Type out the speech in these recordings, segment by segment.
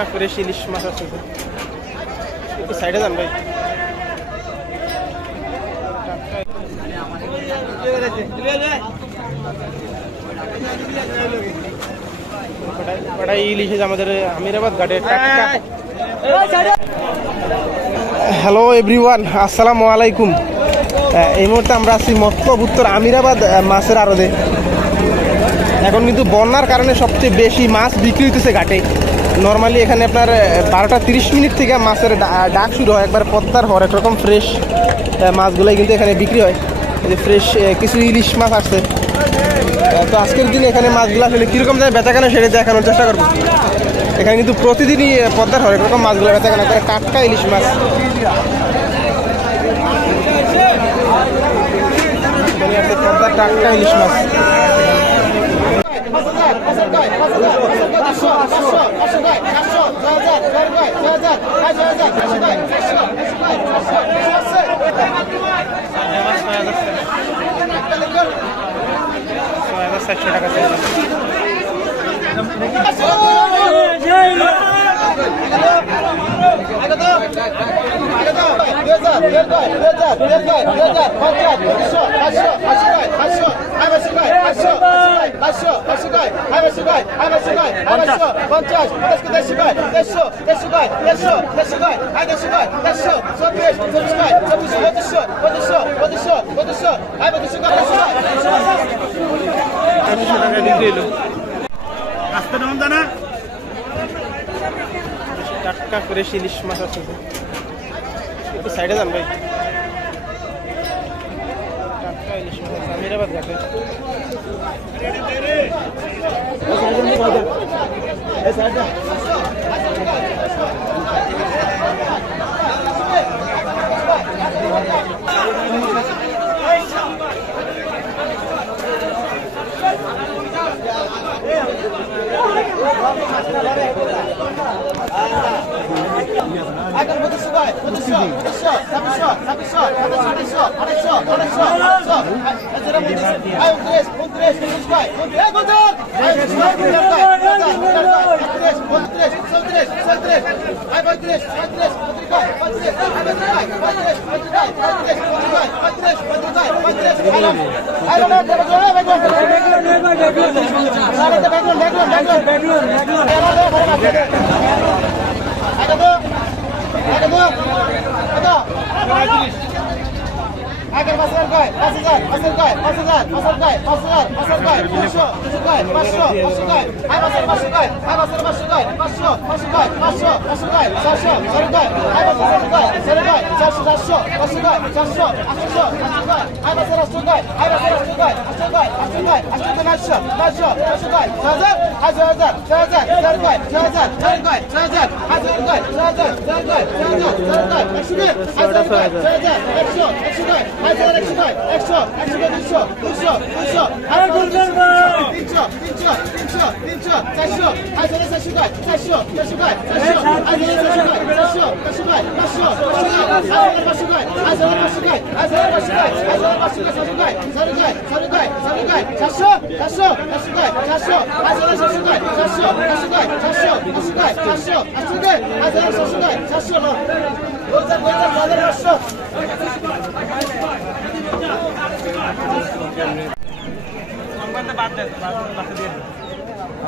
টাটকা ফ্রেশ ইলিশ মাছ আছে। একটু সাইডে যান ভাই। হ্যালো এভরিওয়ান আসসালামু আলাইকুম। এই মুহূর্তে আমরা আছি মক্তব উত্তর আমিরাবাদ মাছের আড়দে এখন কিন্তু বন্যার কারণে সবচেয়ে বেশি মাছ বিক্রি হইতেছে ঘাটে। নর্মালি এখানে আপনার বারোটা তিরিশ মিনিট থেকে মাছের ডাক শুরু হয়। একবার পদ্মার হরেক একরকম ফ্রেশ মাছগুলোই কিন্তু এখানে বিক্রি হয়। যে ফ্রেশ কিছু ইলিশ মাছ আসছে। তো আজকের দিনে এখানে মাছগুলো আসলে কীরকম যায় বেচাকেনা সেটা দেখানোর চেষ্টা করব। এখানে কিন্তু প্রতিদিনই পদ্মার হরেক রকম মাছগুলো বেচাকেনা করে। টাটকা ইলিশ মাছ। টাটকা ইলিশ মাছ। ছয় হাজার চারশো টাকা চাইছে চারশো টাকা করে ইলিশ মাছ আছে। একটু সাইডে যান ভাই। টাটকা ইলিশ মাছ আছে, আমিরাবাদ ঘাটে। মাসের গায় পাঁচ হাজার মাসের গায় পাঁচ হাজার মাসের গায় পাঁচ হাজার মাসের গায় দুশো দুশো গায় পাঁচশো পাঁচশো গায় আয় মাসের পাঁচশো গায় আয় মাসের পাঁচশো গায় পাঁচশো পাঁচশো গায় পাঁচশো পাঁচশো গায় চারশো চারশো চারশো চারশো আটশো আটশো আয় মাসের আটশো গায় আয় আটশো গায় আটশো গায় আটশো গায় নয়শো নয়শো নয়শো গায় ছয় হাজার হাজার হাজার হাজার হাজার আয় ছয় গায় ছয় হাজার গায় ছয় হাজার চার গায় একশো গায় আয় ছয় গায় ছয় হাজার একশো একশো আয় ছয় একশো গায় একশো একশো গায় দুশো দুশো দুশো আয় তিনশো তিনশো তিনশো তিনশো চারশো ছয় চারশো গায় চারশো চারশো গায় চারশো ছয় চারশো গায় চারশো চারশো গায় পাঁচশো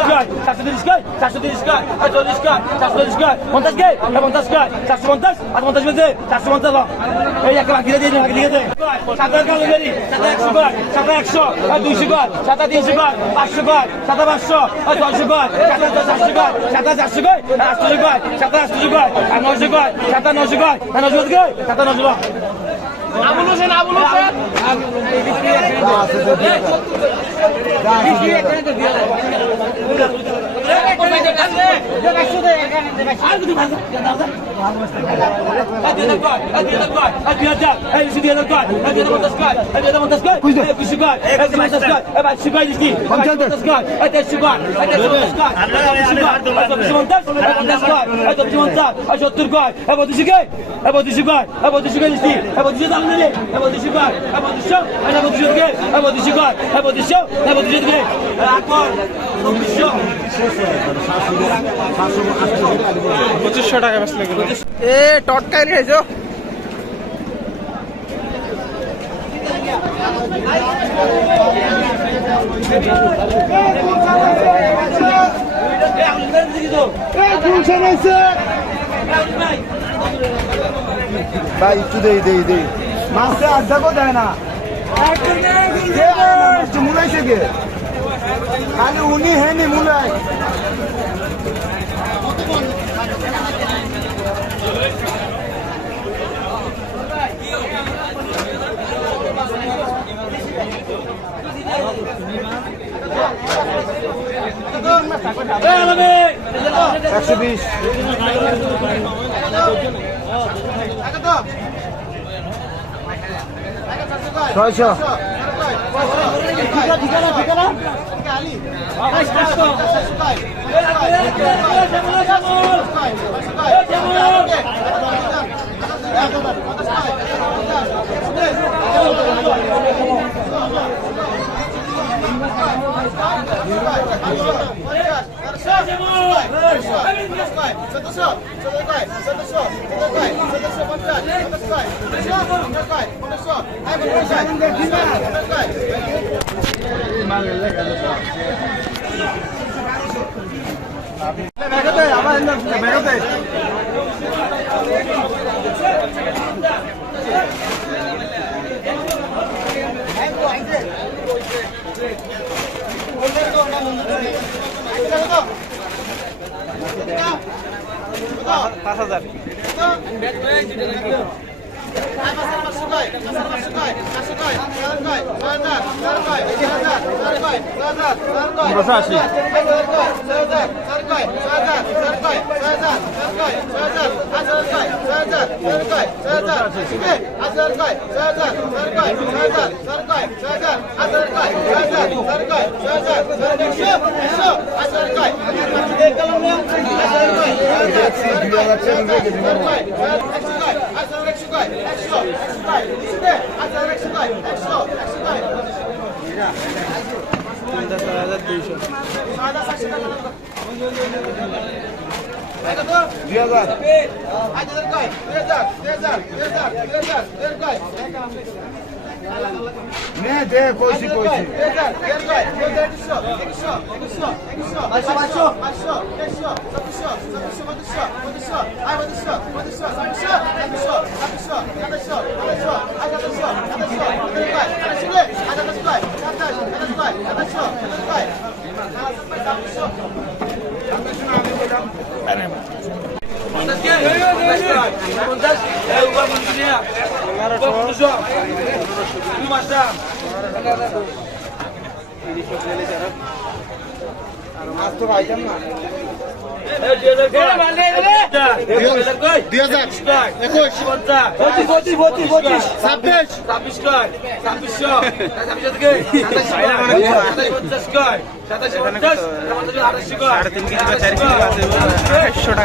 হ্যাঁ একশো দুইশো গায় সাতা তিনশো গায় পাঁচশো গায় সাতা পাঁচশো ছয়শো গায় সাতা চারশো গায় সাতা চারশো আর আটশো গায় সাতা আটশো আর নশো গায় সাতা নশো আর নশো গায় সাতা নশো গায় আবুল হোসেন আবুল হোসেন ভাষা দাও দাও আর দিয়ে দাও আর দিয়ে দাও আর দিয়ে দাও এই সিদি দাও আর দিয়ে দাও মতাস কর আর দিয়ে দাও মতাস কর এই কুশি কর এই কুশি মতাস কর এই বাদ শিকাই দিছি মতাস কর এই তে শিকার এই তে মতাস কর এই কুশি মতাস এই মতাস কর এই তো মতাস এই সত্তর কর এই বদি শিকাই এই বদি শিকাই এই বদি শিকাই দিছি এই বদি দাম নিলে এই বদি শিকাই এই বদি শো এই বদি শিকাই এই বদি শিকাই এই বদি শো এই বদি শিকাই আকর শো পঁচিশশো টাকা বেচলে গেল এ টটকাই নিয়েছো এই আমি দিছি তো ভাই ব্যাগতে পাঁচ হাজার পঁচাশি দুই হাজার নে দে কইছি কইছি মাছ দুই হাজার একুশ পঁচিশ ছাব্বিশ ছাব্বিশ কয় ছাব্বিশশো পঞ্চাশ কয় সাতাশি পঞ্চাশ সাড়ে তিন কেজি বা চার কেজি আছে আঠাশশো টাকা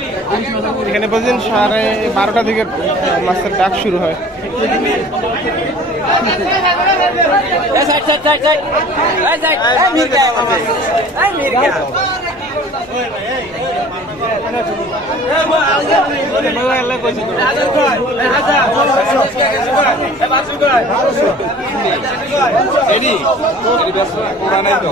এখানে বলছেন সাড়ে বারোটা থেকে মাছের ডাক শুরু হয়। নাই তো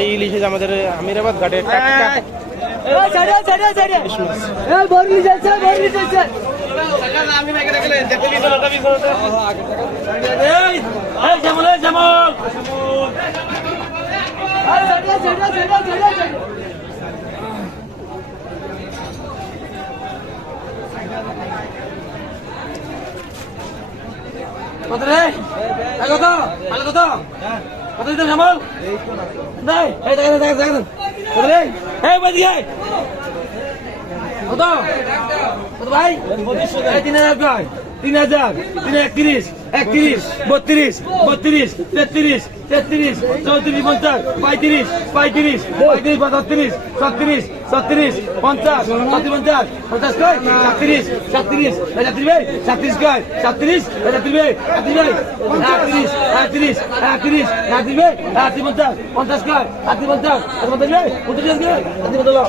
এই ইলিশ আমাদের আমিরাবাদ ঘাটে কত রে? কত? কত দেখা দেখা কত? কত ভাই? তিন হাজার কয়? তিন হাজার, তিন একত্রিশ একত্রিশ, বত্রিশ বত্রিশ, তেত্রিশ তেত্রিশ, চৌত্রিশ, পঞ্চাশ, পঁয়ত্রিশ পঁয়ত্রিশ পঁয়ত্রিশ ছত্রিশ ছত্রিশ ছত্রিশ পঞ্চাশ পঞ্চাশ পঞ্চাশ কয় সাতত্রিশ সাতত্রিশ সাতত্রিশ ভাই সাতত্রিশ কয় সাতত্রিশ সাতত্রিশ ভাই সাতত্রিশ ভাই আটত্রিশ আটত্রিশ আটত্রিশ আটত্রিশ ভাই আটত্রিশ পঞ্চাশ পঞ্চাশ কয় আটত্রিশ পঞ্চাশ পঞ্চাশ ভাই পঞ্চাশ কয় আটত্রিশ পঞ্চাশ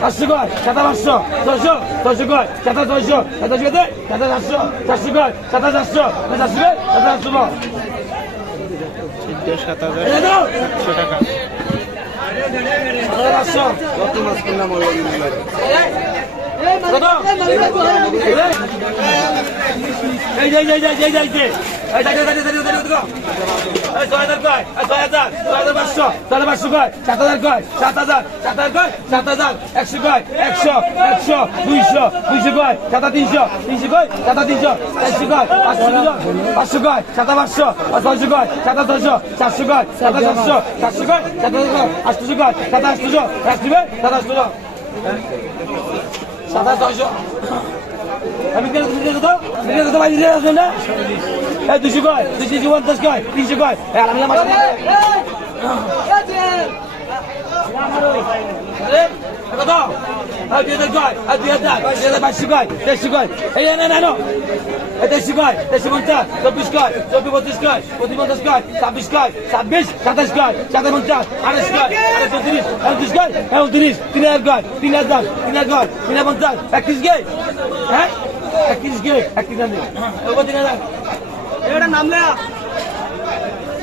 পাঁচশো কয় সাত পাঁচশো ছয়শো ছয়শো কয় সাত ছয়শো সাত কয় সাত চারশো চারশো কয় সাত চারশো চারশো কয় সাত চারশো সাত হাজার দাও টাকা কত এই পাঁচশো হাজার পাঁচশো কয় সাত হাজার কয় সাত হাজার সাত হাজার কয় সাত হাজার একশো কয় একশো একশো দুইশো দুইশো কয় সাত তিনশো তিনশো কয় সাত তিনশো চারশো কয় পাঁচশো পাঁচশো কয় সাত পাঁচশো ছয়শো কয় সাত ছয়শো চারশো কয় সাত চারশো চারশো কয় সাত আটশোশো কয় সাত আটশোশো একশো কয় সাত আটশোশো সাত ছয়শো আমি কেন তুমি কত ভাই আসবেন দুশো কয় দুশো পঞ্চাশ কয় তিনশো কয় তিন হাজার কয় তিন হাজার পঞ্চাশ একত্রিশ হ্যাঁ একত্রিশ কয় একত্রিশ তিন হাজার এটা নাম নেয়া কত রে আর ষোলোশো কয় আর ষোলোশো আর ষোলো পঞ্চাশ আর পঞ্চাশ কয় ষোলো পঞ্চাশ সতেরো কয় সতেরোশো সতেরো পঞ্চাশ পঞ্চাশ কয় আঠারোশো কয় আঠারোশো পঞ্চাশ পঞ্চাশ কয় আঠারোশো লাল লাল লাল এই বাইশশো কয় এই দেড়শো কয় এই দেড়শো চব্বিশ কয় এই চব্বিশ এই চব্বিশ কয় এই পঁচিশ কয় এই পঁচিশ এই পঁচিশ কয় এই পঞ্চাশ এই ছাব্বিশ পঞ্চাশ পঞ্চাশ কয় সাতাশ কয় সাতাশ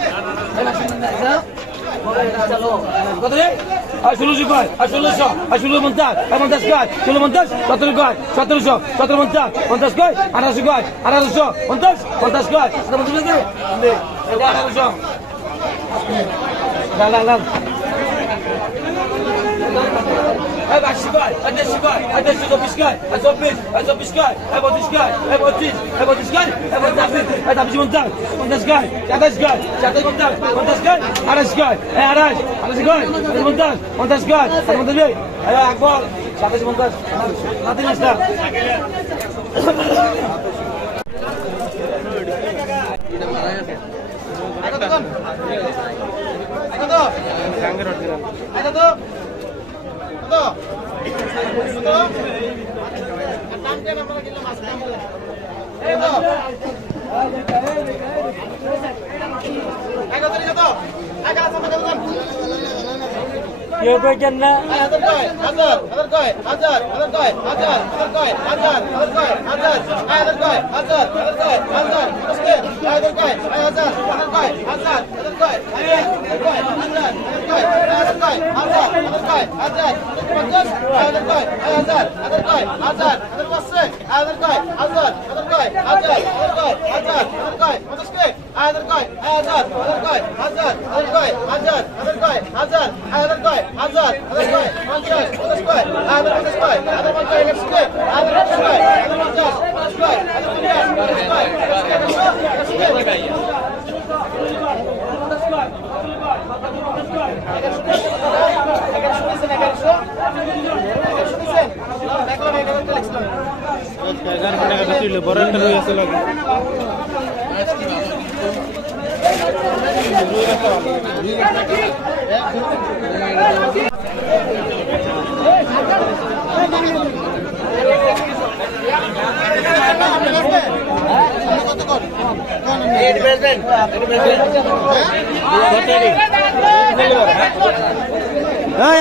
পঞ্চাশ পঞ্চাশ কয় আঠাশ কত রে আর ষোলোশো কয় আর ষোলোশো আর ষোলো পঞ্চাশ আর পঞ্চাশ কয় ষোলো পঞ্চাশ সতেরো কয় সতেরোশো সতেরো পঞ্চাশ পঞ্চাশ কয় আঠারোশো কয় আঠারোশো পঞ্চাশ পঞ্চাশ কয় আঠারোশো লাল লাল লাল Ay bak şu gol, ay de şu gol, ay de şu top iş gol, ay top iş, ay top iş gol, ay bot iş gol, ay bot iş, Hey, want this guy? Hey, want that? Hey, that you want that? Want this guy? Yeah, this guy. Yeah, they want that. Want this guy? Arash guy. Hey, Arash. Arash guy. They want that. Want this guy? They want that. Hey, Akbar. Shadish want that. Nothing is that. Ada tuh kan? Ada tuh? Ada tuh? Ada tuh? Ada tuh? আগে আসামে যাবেন কেউ কইছেন না আদার কয় আদার আদার কয় আদার কয় আদার কয় আদার কয় আদার কয় আদার কয় বড় একটা রয়েছে লাগে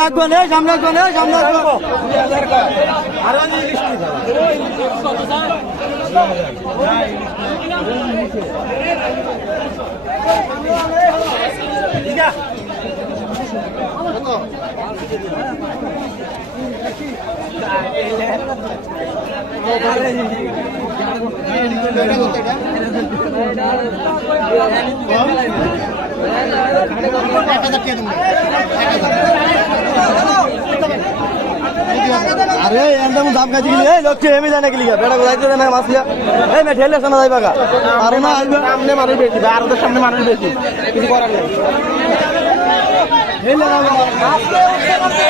একবার এই সামনে একবার এই সামনে একবার আরে একদম দাম কাছে গেলি এই লক্ষ্য এমনি জানে গেলি বেড়া কোথায় তো না মাছ লিয়া এই মে ঠেলে শোনা যাইবা গা। আরে না আইবা সামনে মানুষ বেশি ভারতের সামনে মানুষ বেশি। কিছু করার নেই।